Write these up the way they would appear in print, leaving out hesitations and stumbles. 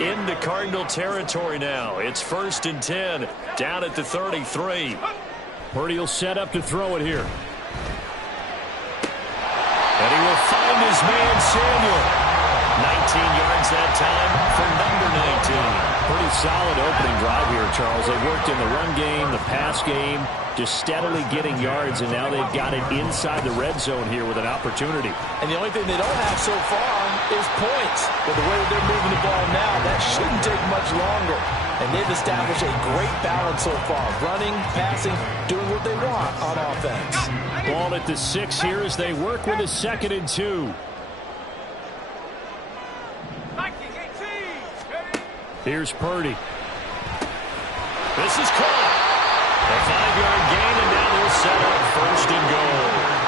into Cardinal territory now. It's 1st and 10 down at the 33. Purdy will set up to throw it here. And he will find his man, Samuel. 19 yards that time for number 19. Pretty solid opening drive here, Charles. They worked in the run game, the pass game, just steadily getting yards, and now they've got it inside the red zone here with an opportunity. And the only thing they don't have so far is points. But the way that they're moving the ball now, that shouldn't take much longer. And they've established a great balance so far. Running, passing, doing what they want on offense. Ball at the 6 here as they work with a 2nd and 2. Here's Purdy. This is caught. A 5-yard gain, and now they'll set up 1st and goal.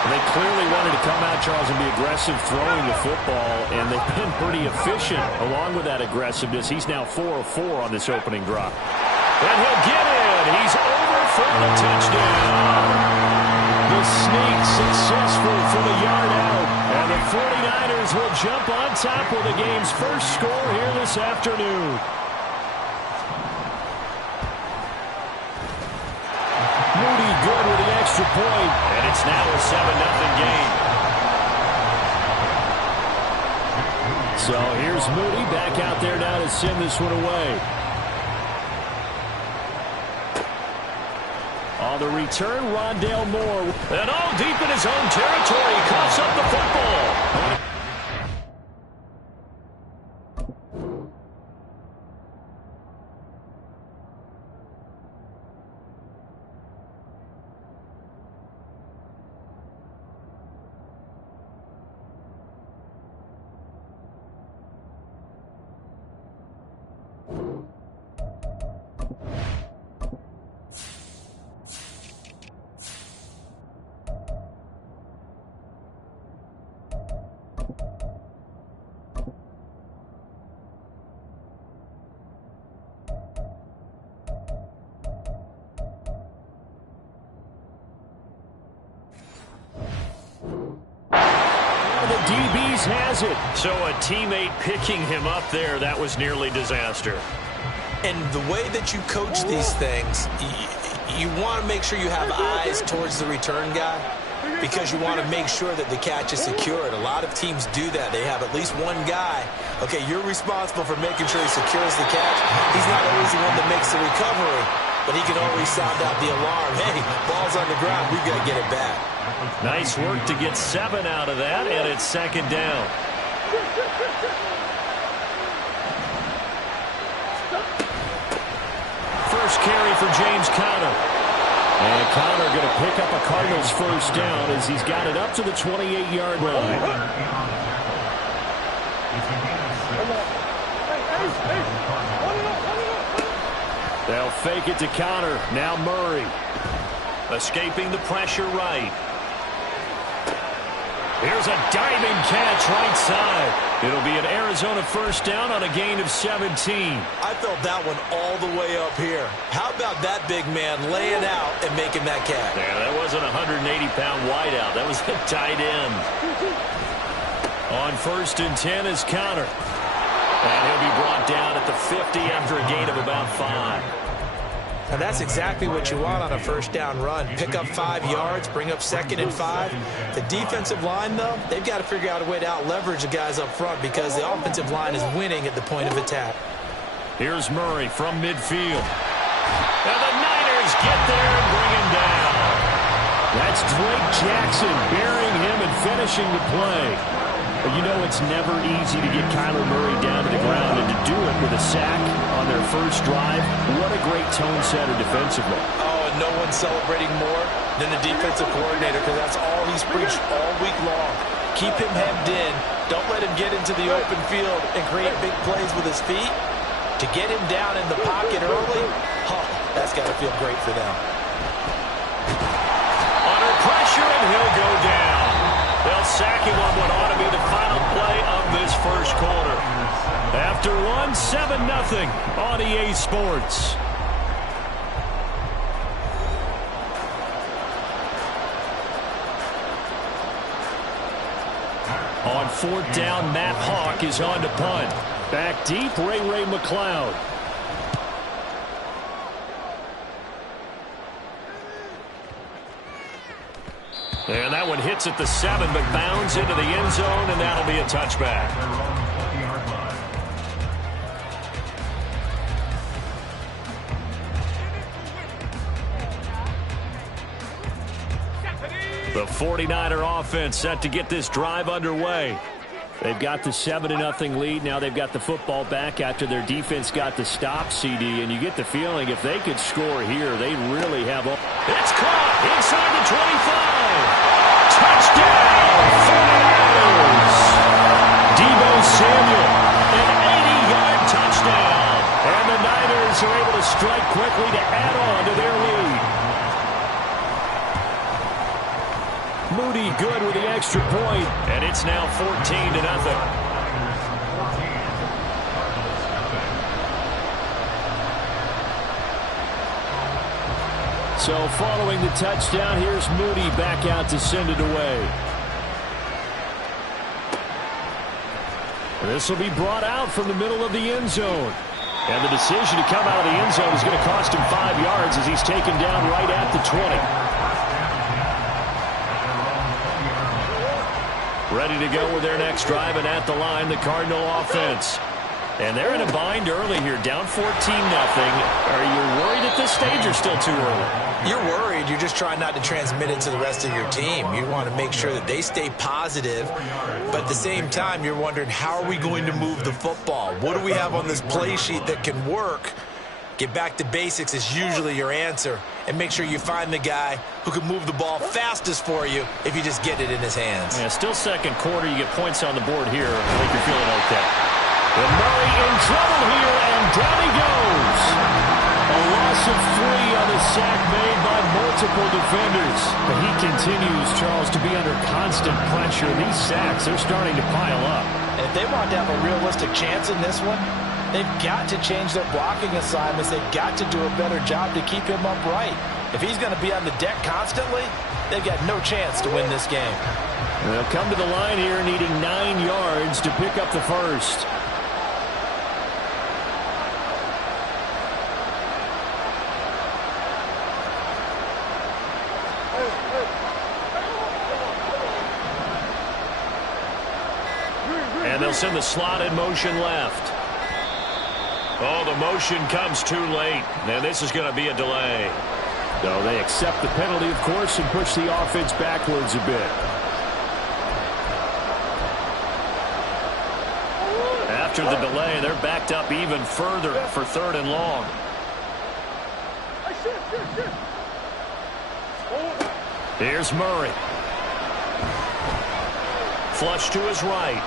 They clearly wanted to come out, Charles, and be aggressive throwing the football, and they've been pretty efficient along with that aggressiveness. He's now 4 of 4 on this opening drop. And he'll get in. He's over for the touchdown. The sneak successful from a yard out. And the 49ers will jump on top with the game's first score here this afternoon. Moody good with the extra point. And it's now a 7-0 game. So here's Moody back out there now to send this one away. On the return, Rondale Moore. And all deep in his own territory. He coughs up the football. DBs has it. So a teammate picking him up there, that was nearly disaster. And the way that you coach these things, you want to make sure you have eyes towards the return guy because you want to make sure that the catch is secured. A lot of teams do that. They have at least one guy. Okay, you're responsible for making sure he secures the catch. He's not always the one that makes the recovery, but he can always sound out the alarm. Hey, ball's on the ground. We've got to get it back. Nice work to get 7 out of that, and it's 2nd down. First carry for James Conner. And Conner going to pick up a Cardinals first down as he's got it up to the 28-yard line. They'll fake it to Conner. Now Murray. Escaping the pressure right. Here's a diving catch right side. It'll be an Arizona first down on a gain of 17. I felt that one all the way up here. How about that big man laying out and making that catch? Yeah, that wasn't a 180-pound wideout. That was a tight end. On 1st and 10 is Conner. And he'll be brought down at the 50 after a gain of about 5. And that's exactly what you want on a first down run. Pick up 5 yards, bring up 2nd and 5. The defensive line, though, they've got to figure out a way to out-leverage the guys up front because the offensive line is winning at the point of attack. Here's Murray from midfield. And the Niners get there and bring him down. That's Drake Jackson burying him and finishing the play. But you know it's never easy to get Kyler Murray down to the ground, and to do it with a sack on their first drive, what a great tone setter defensively. Oh, and no one's celebrating more than the defensive coordinator because that's all he's preached all week long. Keep him hemmed in. Don't let him get into the open field and create big plays with his feet. To get him down in the pocket early, that's got to feel great for them. Under pressure, and he'll go down. They'll sack him on what ought to be the final play of this first quarter. After one, 7-0 on EA Sports. On 4th down, Matt Hawk is on to punt. Back deep, Ray McCloud. And that one hits at the 7, but bounds into the end zone, and that'll be a touchback. The 49er offense set to get this drive underway. They've got the 7-0 lead. Now they've got the football back after their defense got the stop, CD. And you get the feeling if they could score here, they really have a... It's caught inside the 25. Touchdown, 49ers. Deebo Samuel, an 80-yard touchdown. And the Niners are able to strike quickly to add on to their lead. Moody good with the extra point, and it's now 14-0. So following the touchdown, here's Moody back out to send it away. This will be brought out from the middle of the end zone. And the decision to come out of the end zone is going to cost him 5 yards as he's taken down right at the 20. Ready to go with their next drive, and at the line, the Cardinal offense. And they're in a bind early here, down 14-0. Are you worried at this stage or still too early? You're worried. You're just trying not to transmit it to the rest of your team. You want to make sure that they stay positive, but at the same time, you're wondering, how are we going to move the football? What do we have on this play sheet that can work? Get back to basics is usually your answer, and make sure you find the guy who can move the ball fastest for you if you just get it in his hands. Yeah, still second quarter. You get points on the board here. I think you're feeling okay. And Murray in trouble here, and down he goes. A loss of 3 on the sack made by multiple defenders. But he continues, Charles, to be under constant pressure. These sacks, they're starting to pile up. And if they want to have a realistic chance in this one, they've got to change their blocking assignments. They've got to do a better job to keep him upright. If he's going to be on the deck constantly, they've got no chance to win this game. They'll come to the line here needing 9 yards to pick up the first. And they'll send the slot in motion left. Oh, the motion comes too late. And this is going to be a delay. So they accept the penalty, of course, and push the offense backwards a bit. After the delay, they're backed up even further for 3rd and long. Here's Murray. Flush to his right.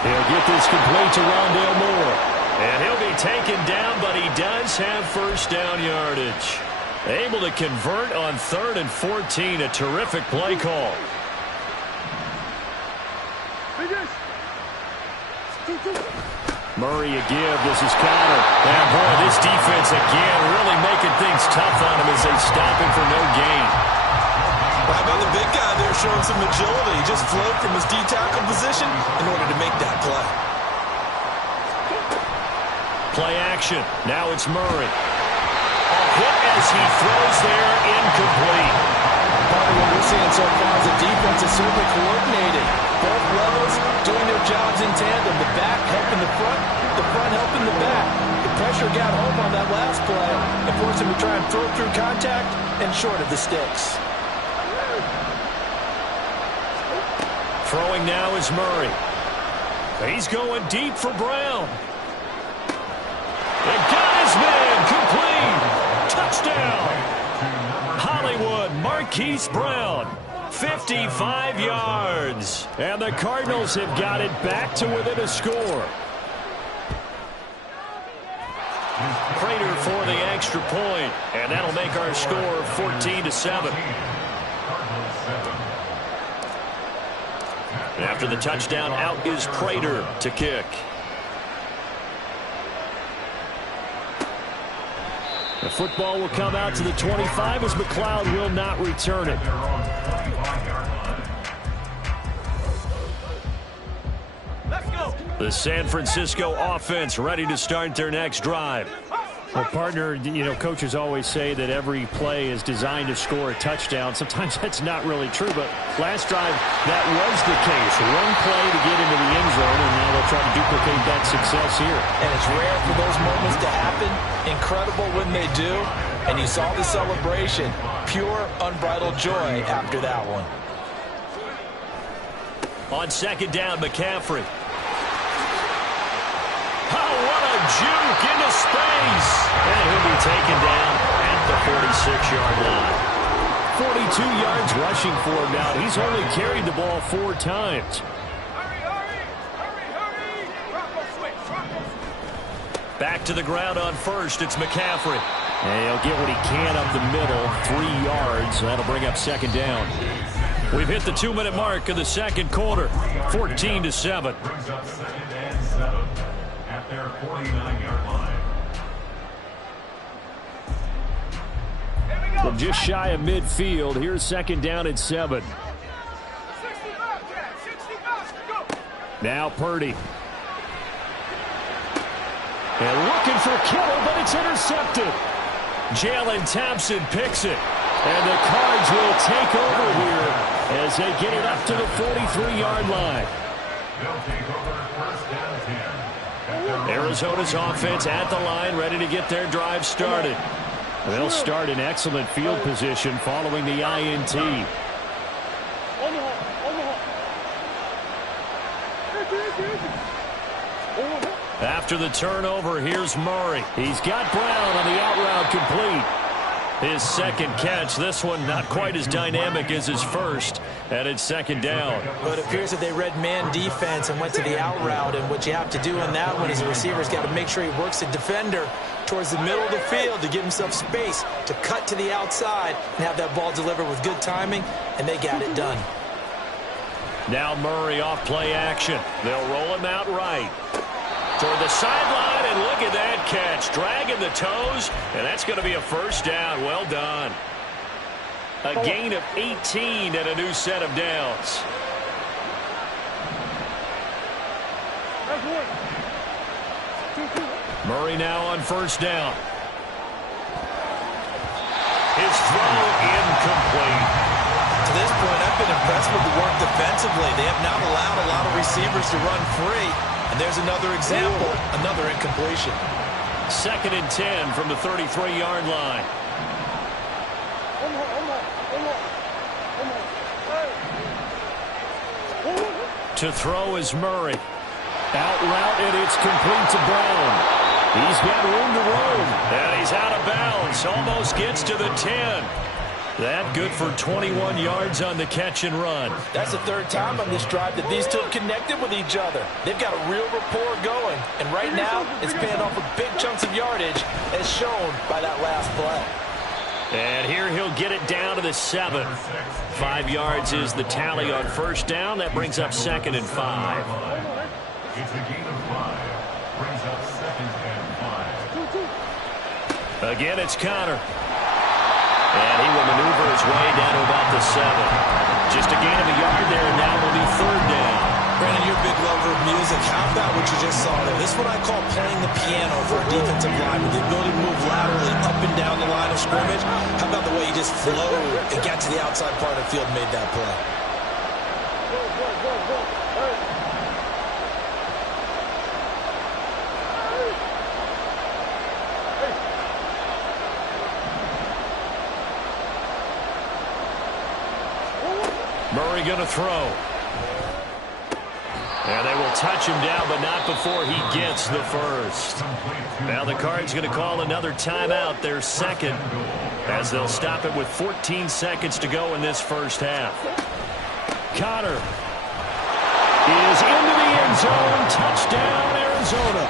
He'll get this complete to Rondale Moore. And he'll be taken down, but he does have first down yardage. Able to convert on 3rd and 14. A terrific play call. Murray a give. This is counter. And boy, this defense again really making things tough on him as they stop him for no gain. How about the big guy there showing some agility? He just flowed from his D-tackle position in order to make that play. Play action. Now it's Murray. A hit as he throws there, incomplete. Part of what we're seeing so far is the defense is certainly coordinated. Both levels doing their jobs in tandem. The back helping the front helping the back. The pressure got home on that last play and forced him to try and throw through contact and short of the sticks. Throwing now is Murray. He's going deep for Brown. And got his man complete. Touchdown. Hollywood Marquise Brown. 55 yards. And the Cardinals have got it back to within a score. Prater for the extra point. And that'll make our score 14-7. After the touchdown, out is Prater to kick. The football will come out to the 25 as McCloud will not return it. The San Francisco offense ready to start their next drive. Well, partner, you know, coaches always say that every play is designed to score a touchdown. Sometimes that's not really true, but last drive, that was the case. One play to get into the end zone, and now they'll try to duplicate that success here. And it's rare for those moments to happen. Incredible when they do. And you saw the celebration. Pure, unbridled joy after that one. On second down, McCaffrey. Oh, what a juke into space. And he'll be taken down at the 46-yard line. 42 yards rushing for him now. He's only carried the ball 4 times. Back to the ground on first. It's McCaffrey. And he'll get what he can up the middle, 3 yards. That'll bring up second down. We've hit the 2-minute mark of the second quarter, 14-7. At their 49-yard line. From just shy of midfield, here's second down at 7. Now Purdy. And looking for Kittle, but it's intercepted. Jalen Thompson picks it. And the Cards will take over here as they get it up to the 43-yard line. They'll take over first down 10. Arizona's offense at the line, ready to get their drive started. They'll start in excellent field position following the INT. After the turnover, here's Murray. He's got Brown on the out route complete. His second catch, this one not quite as dynamic as his first, and it's second down. But it appears that they read man defense and went to the out route, and what you have to do in that one is the receiver's got to make sure he works the defender towards the middle of the field to give himself space to cut to the outside and have that ball delivered with good timing, and they got it done. Now Murray off play action. They'll roll him out right. Toward the sideline, and look at that catch. Dragging the toes, and that's going to be a first down. Well done. A gain of 18 and a new set of downs. Murray now on first down. His throw incomplete. To this point, I've been impressed with the work defensively. They have not allowed a lot of receivers to run free. And there's another example, another incompletion. Second and 10 from the 33-yard line. To throw is Murray. Out route, and it's complete to Brown. He's got room to roam. And he's out of bounds. Almost gets to the 10. That good for 21 yards on the catch and run. That's the third time on this drive that these two have connected with each other. They've got a real rapport going. And right now, it's paying off with big chunks of yardage, as shown by that last play. And here he'll get it down to the 7. 5 yards is the tally on first down. That brings up second and 5. It's a gain of 5. Brings up second and 5. Again, it's Connor. And he will maneuver his way down to about the 7. Just a gain of a yard there, and now will be third down. Brandon, you're a big lover of music. How about what you just saw there? This is what I call playing the piano for a defensive lineman. The ability to move laterally up and down the line of scrimmage. How about the way he just flowed and got to the outside part of the field and made that play? Murray going to throw. And they will touch him down, but not before he gets the first. Now the Cards going to call another timeout, their second, as they'll stop it with 14 seconds to go in this first half. Connor is into the end zone. Touchdown, Arizona.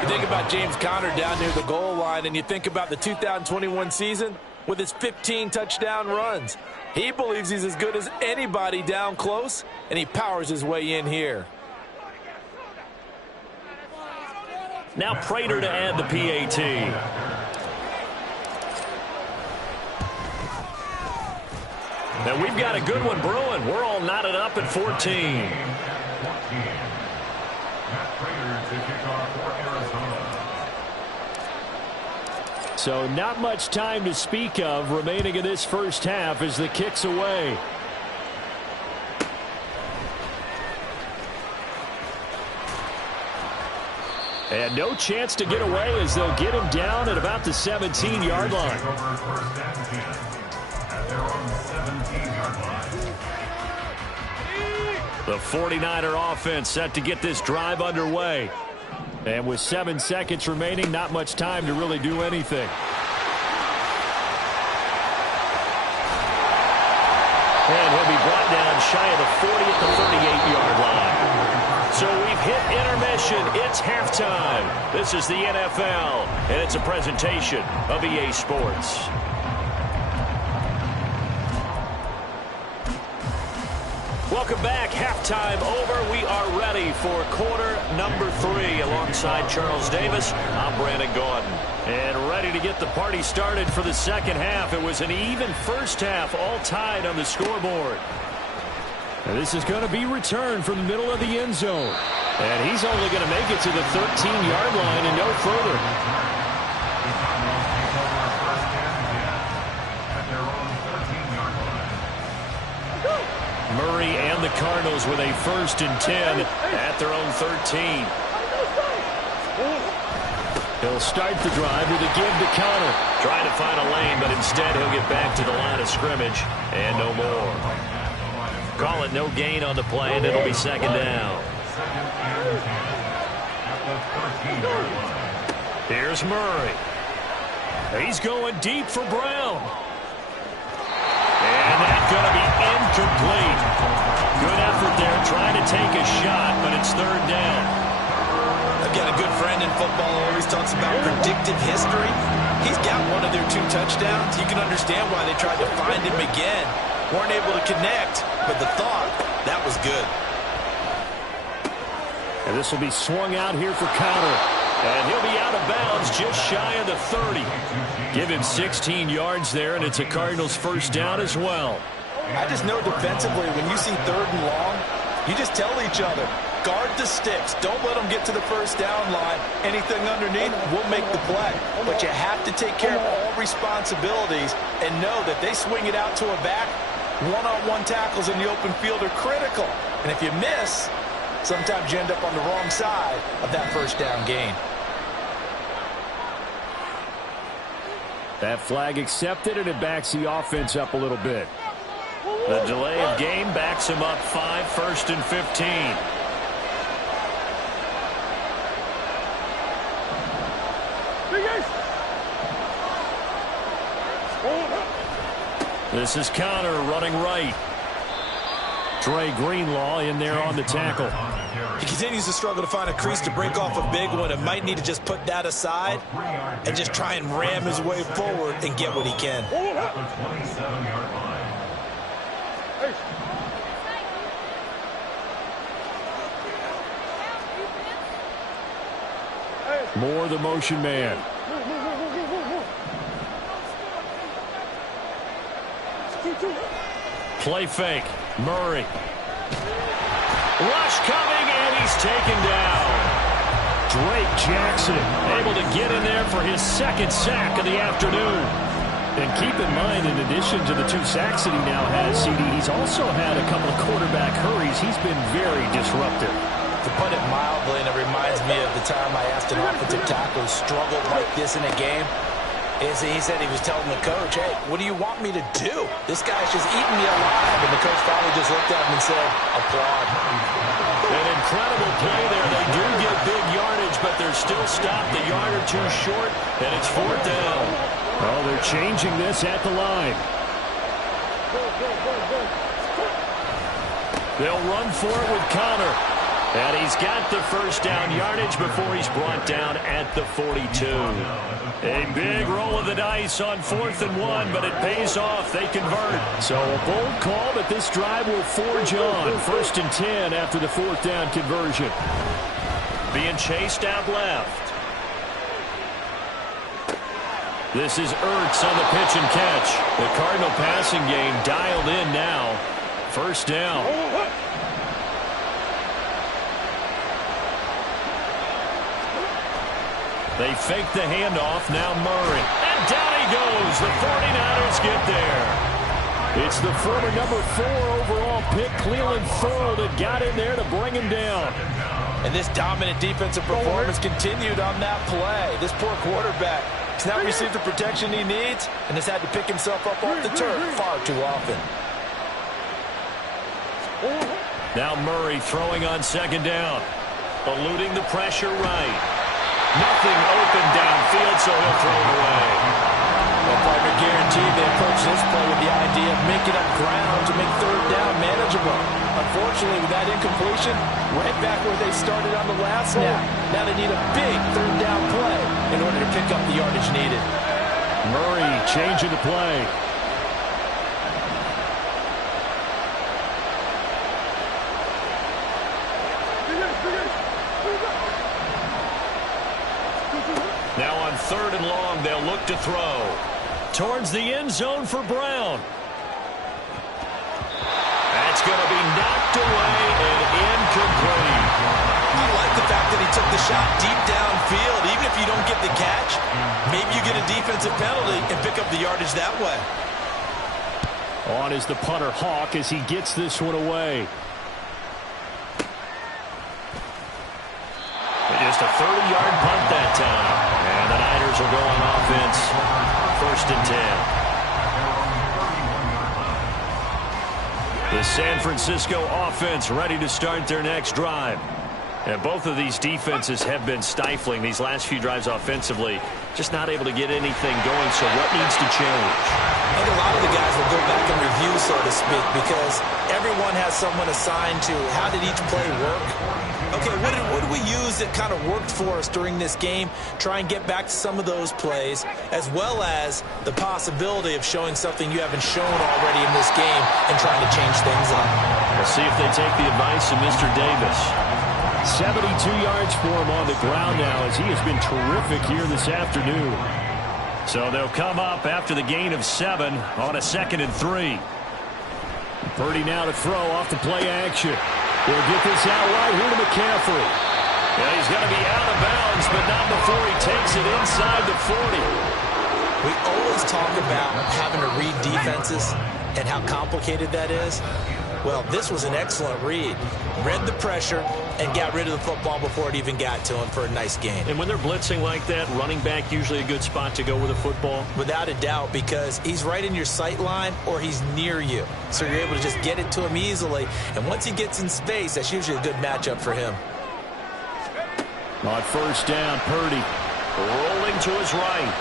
You think about James Conner down near the goal line, and you think about the 2021 season with his 15 touchdown runs. He believes he's as good as anybody down close, and he powers his way in here. Now Prater to add the PAT. And we've got a good one brewing. We're all knotted up at 14. Prater to kick off for Arizona. So not much time to speak of remaining in this first half as the kick's away. And no chance to get away as they'll get him down at about the 17-yard line. The 49er offense set to get this drive underway. And with 7 seconds remaining, not much time to really do anything. And he'll be brought down shy of the 40 at the 38-yard line. So we've hit intermission. It's halftime. This is the NFL, and it's a presentation of EA Sports. Welcome back. Halftime over. We are ready for quarter number 3. Alongside Charles Davis, I'm Brandon Gaudin. And ready to get the party started for the second half. It was an even first half, all tied on the scoreboard. And this is going to be returned from the middle of the end zone. And he's only going to make it to the 13-yard line and no further. Murray and the Cardinals with a 1st and 10 at their own 13. He'll start the drive with a give to Connor. Trying to find a lane, but instead he'll get back to the line of scrimmage and no more. Call it no gain on the play, and it'll be second down. Here's Murray. He's going deep for Brown. And that's going to be incomplete. Good effort there trying to take a shot, but it's third down. I've got a good friend in football who always talks about predictive history. He's got one of their 2 touchdowns. You can understand why they tried to find him again. Weren't able to connect, but the thought, that was good. And this will be swung out here for Connor. And he'll be out of bounds just shy of the 30. Give him 16 yards there, and it's a Cardinals first down as well. I just know defensively, when you see 3rd and long, you just tell each other, guard the sticks. Don't let them get to the first down line. Anything underneath will make the play. But you have to take care of all responsibilities and know that they swing it out to a back. One-on-one tackles in the open field are critical. And if you miss, sometimes you end up on the wrong side of that first down gain. That flag accepted, and it backs the offense up a little bit. The delay of game backs him up 5, 1st and 15. This is Connor running right. Dre Greenlaw in there on the tackle. He continues to struggle to find a crease to break off a big one and might need to just put that aside and just try and ram his way forward and get what he can. Moore, the motion man. Play fake. Murray. Rush coming, and he's taken down. Drake Jackson Able to get in there for his 2nd sack of the afternoon. And keep in mind, in addition to the 2 sacks that he now has, CD, he's also had a couple of quarterback hurries. He's been very disruptive. To put it mildly, and it reminds me of the time I asked an offensive tackle who struggled like this in a game, is he said he was telling the coach, hey, what do you want me to do? This guy's just eating me alive. And the coach finally just looked at him and said, applaud. An incredible play there. They do get big yardage, but they're still stopped a yard or 2 short, and it's 4th down. Oh, they're changing this at the line. They'll run for it with Connor. And he's got the first down yardage before he's brought down at the 42. A big roll of the dice on 4th and 1, but it pays off. They convert. So a bold call, but this drive will forge on. 1st and 10 after the 4th down conversion. Being chased out left. This is Ertz on the pitch and catch. The Cardinal passing game dialed in now. 1st down. They fake the handoff. Now Murray. And down he goes. The 49ers get there. It's the former number 4 overall pick, Cleveland Thorold, that got in there to bring him down. And this dominant defensive performance continued on that play. This poor quarterback has not received the protection he needs and has had to pick himself up off the turf far too often. Now Murray throwing on second down. Eluding the pressure right. Nothing open downfield, so he'll throw it away. Well, partner, guaranteed they approach this play with the idea of making up ground to make third down manageable. Unfortunately, with that incompletion, right back where they started on the last snap. Now they need a big third down play in order to pick up the yardage needed. Murray changing the play. Now on third and long, they'll look to throw. Towards the end zone for Brown. That's going to be knocked away and incomplete. I like the fact that he took the shot deep downfield. Even if you don't get the catch, maybe you get a defensive penalty and pick up the yardage that way. On is the punter, Hawk, as he gets this one away. Just a 30-yard punt that time. And the Niners will go on offense. First and 10. The San Francisco offense ready to start their next drive. And both of these defenses have been stifling these last few drives offensively. Just not able to get anything going, so what needs to change? I think a lot of the guys will go back and review, so to speak, because everyone has someone assigned to how did each play work. Okay, what did we use that kind of worked for us during this game? Try and get back to some of those plays, as well as the possibility of showing something you haven't shown already in this game and trying to change things up. We'll see if they take the advice of Mr. Davis. 72 yards for him on the ground now, as he has been terrific here this afternoon. So they'll come up after the gain of 7 on a 2nd and 3. Purdy now to throw off the play action. He'll get this out right here to McCaffrey. Yeah, he's going to be out of bounds, but not before he takes it inside the 40. We always talk about having to read defenses and how complicated that is. Well, this was an excellent read. Read the pressure and got rid of the football before it even got to him for a nice gain. And when they're blitzing like that, running back usually a good spot to go with a football? Without a doubt, because he's right in your sight line or he's near you. So you're able to just get it to him easily. And once he gets in space, that's usually a good matchup for him. On first down, Purdy rolling to his right.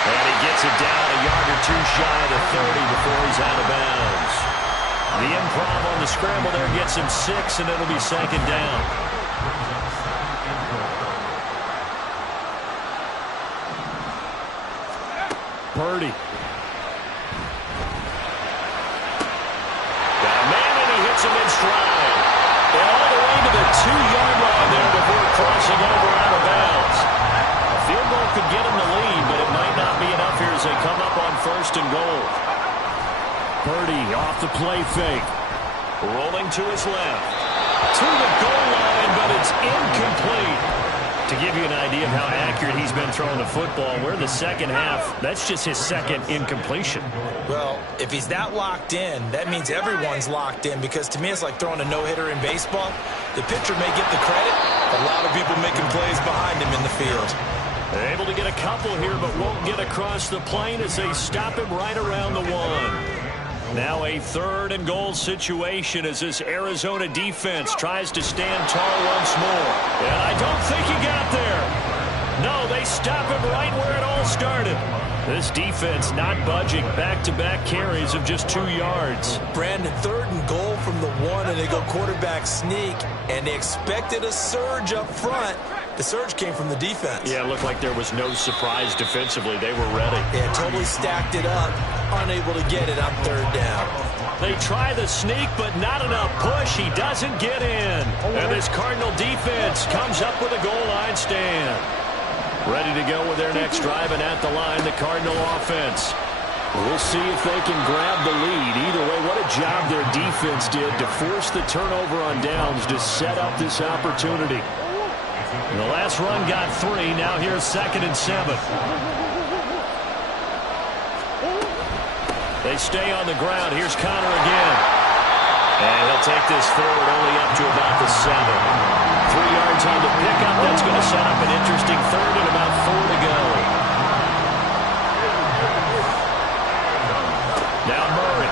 And he gets it down a yard or two shy of the 30 before he's out of bounds. The improv on the scramble there gets him 6, and it'll be 2nd down. Purdy. Got a man, and he hits him in stride. And all the way to the 2-yard line there before crossing over out of bounds. A field goal could get him the lead, but it might not be enough here as they come up on 1st and goal. Purdy off the play fake. Rolling to his left. To the goal line, but it's incomplete. To give you an idea of how accurate he's been throwing the football, we're in the second half. That's just his 2nd incompletion. Well, if he's that locked in, that means everyone's locked in, because to me it's like throwing a no-hitter in baseball. The pitcher may get the credit, but a lot of people making plays behind him in the field. They're able to get a couple here, but won't get across the plane as they stop him right around the 1. Now a 3rd and goal situation as this Arizona defense tries to stand tall once more. And I don't think he got there. No, they stop him right where it all started. This defense not budging. Back-to-back carries of just 2 yards. Brandon, 3rd and goal from the 1, and they go quarterback sneak, and they expected a surge up front. The surge came from the defense. Yeah, it looked like there was no surprise defensively. They were ready. Yeah, totally stacked it up, unable to get it on 3rd down. They try the sneak, but not enough push. He doesn't get in. And this Cardinal defense comes up with a goal line stand. Ready to go with their next drive, and at the line, the Cardinal offense. We'll see if they can grab the lead. Either way, what a job their defense did to force the turnover on downs to set up this opportunity. The last run got 3. Now here's 2nd and 7. They stay on the ground. Here's Connor again. And he'll take this forward only up to about the 7. 3 yards on the pickup. That's going to set up an interesting 3rd and about 4 to go. Now Murray.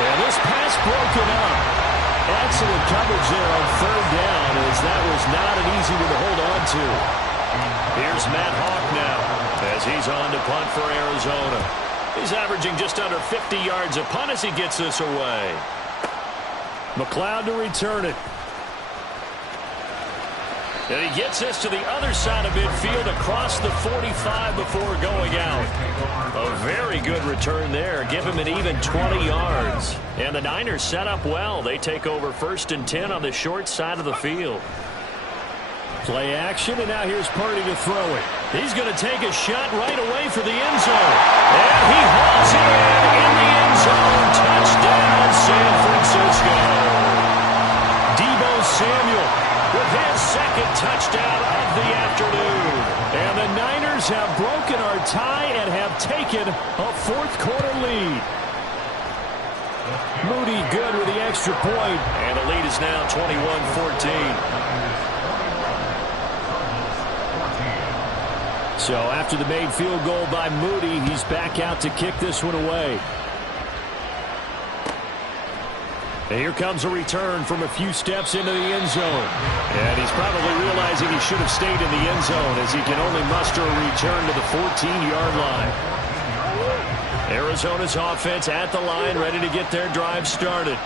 And this pass broken up. Excellent coverage there on 3rd down, as that was not an easy one to hold on to. Here's Matt Hawk now as he's on to punt for Arizona. He's averaging just under 50 yards a punt as he gets this away. McLeod to return it. And he gets this to the other side of midfield across the 45 before going out. A very good return there. Give him an even 20 yards. And the Niners set up well. They take over 1st and 10 on the short side of the field. Play action, and now here's Purdy to throw it. He's going to take a shot right away for the end zone. And he hauls it in the end zone. Touchdown, San Francisco. Deebo Samuel with his 2nd touchdown of the afternoon. And the Niners have broken our tie and have taken a 4th quarter lead. Moody good with the extra point. And the lead is now 21-14. So after the made field goal by Moody, he's back out to kick this one away. And here comes a return from a few steps into the end zone. And he's probably realizing he should have stayed in the end zone, as he can only muster a return to the 14-yard line. Arizona's offense at the line, ready to get their drive started.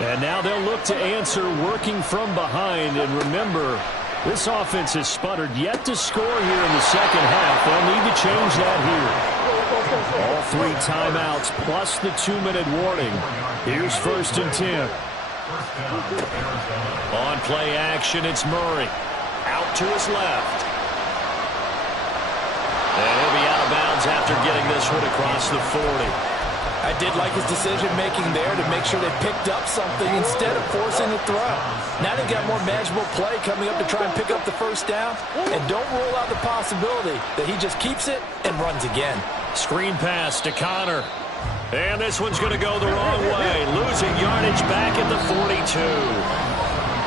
And now they'll look to answer working from behind. And remember, this offense has sputtered yet to score here in the second half. They'll need to change that here. All 3 timeouts plus the 2-minute warning. Here's 1st and 10. On play action, it's Murray. Out to his left. And he'll be out of bounds after getting this one across the 40. I did like his decision-making there to make sure they picked up something instead of forcing the throw. Now they've got more manageable play coming up to try and pick up the 1st down. And don't rule out the possibility that he just keeps it and runs again. Screen pass to Connor. And this one's going to go the wrong way. Losing yardage back at the 42.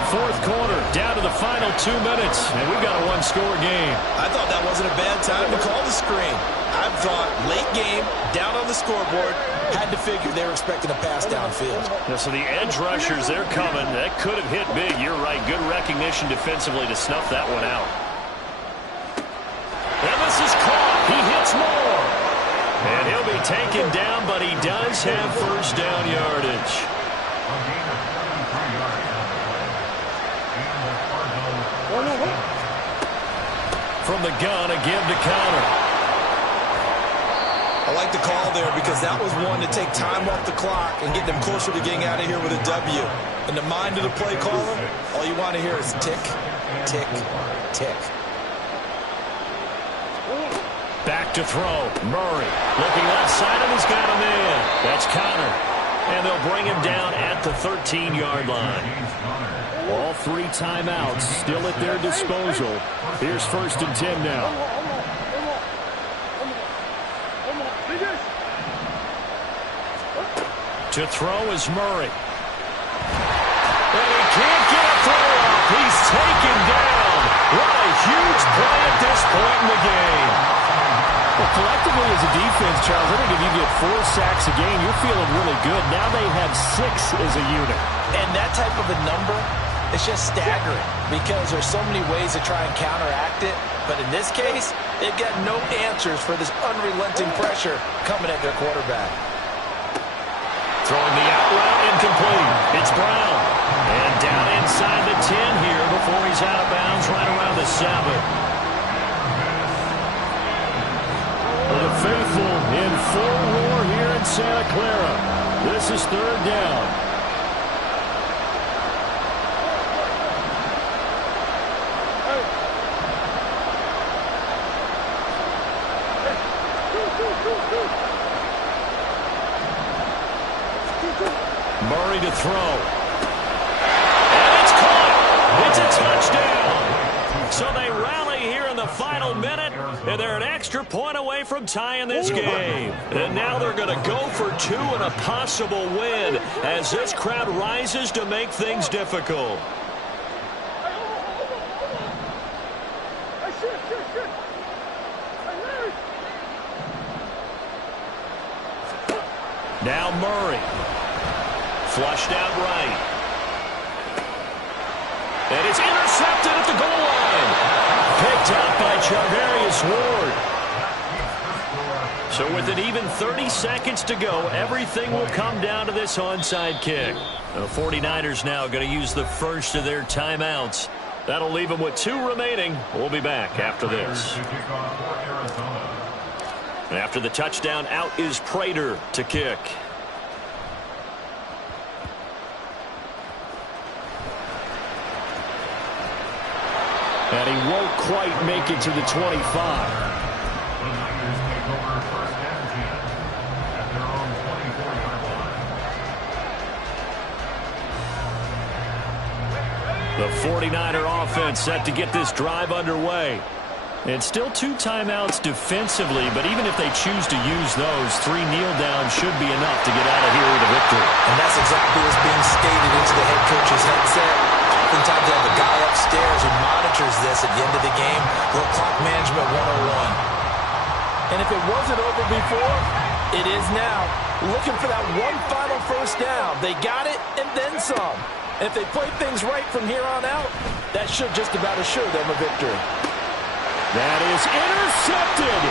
4th quarter, down to the final 2 minutes. And we've got a 1-score game. I thought that wasn't a bad time to call the screen. I thought late game, down on the scoreboard, had to figure they were expecting a pass downfield. Now, so the edge rushers, they're coming. That could have hit big. You're right. Good recognition defensively to snuff that one out. And this is caught. He hits more. And he'll be taken down, but he does have 1st down yardage. From the gun, a give to Connor. I like the call there because that was one to take time off the clock and get them closer to getting out of here with a W. In the mind of the play caller, all you want to hear is tick, tick, tick. Back to throw. Murray looking outside, and he's got a man. That's Connor. And they'll bring him down at the 13-yard line. All 3 timeouts still at their disposal. Here's 1st and 10 now. To throw is Murray. And he can't get a throw off. He's taken down. What a huge play at this point in the game. Well, collectively as a defense, Charles, I think if you get 4 sacks a game, you're feeling really good. Now they have 6 as a unit. And that type of a number, it's just staggering because there's so many ways to try and counteract it. But in this case, they've got no answers for this unrelenting pressure coming at their quarterback. Throwing the out route, incomplete. It's Brown. And down inside the 10 here before he's out of bounds right around the 7. For the faithful in full roar here in Santa Clara. This is 3rd down. Murray to throw. And it's caught. final minute, and they're an extra point away from tying this game. And now they're going to go for two and a possible win as this crowd rises to make things difficult. Now Murray. Flushed out right. And it's intercepted at the goal line. Picked up by Charvarius Ward. So with an even 30 seconds to go, everything will come down to this onside kick. The 49ers now going to use the first of their timeouts. That'll leave them with 2 remaining. We'll be back after this. And after the touchdown, out is Prater to kick. And he won't quite make it to the 25. The Niners take over first and 10 at their own 24-yard line. The 49er offense set to get this drive underway. It's still 2 timeouts defensively, but even if they choose to use those, 3 kneel downs should be enough to get out of here with a victory. And that's exactly what's being stated into the head coach's headset. Oftentimes they have a guy upstairs who monitors this at the end of the game. Little clock management 101. And if it wasn't over before, it is now. Looking for that one final first down. They got it and then some. And if they play things right from here on out, that should just about assure them a victory. That is intercepted.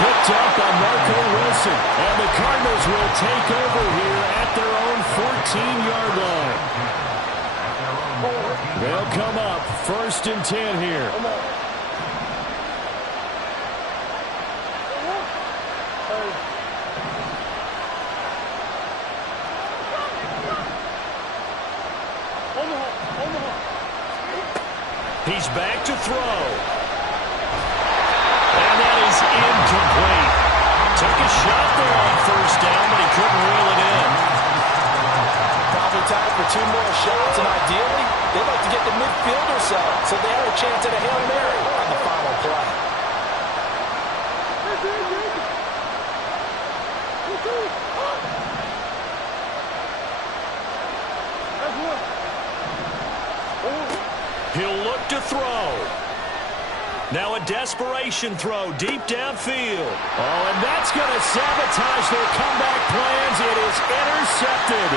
Picked up by Marco Wilson. And the Cardinals will take over here at their own 14-yard line. They'll come up first and 10 here. He's back to throw. And that is incomplete. Took a shot there on first down, but he couldn't reel it in. Probably time for 2 more shots, and ideally, they'd like to get the midfield or so they have a chance at a Hail Mary on the final play. He'll look to throw. Now a desperation throw deep downfield. Oh, and that's going to sabotage their comeback plans. It is intercepted.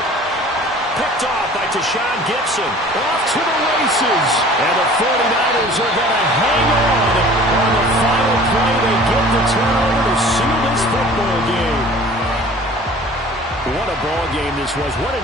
Picked off by Tashawn Gibson. Off to the races. And the 49ers are going to hang on the final play. They get the turnover to seal this football game. What a ball game this was. What an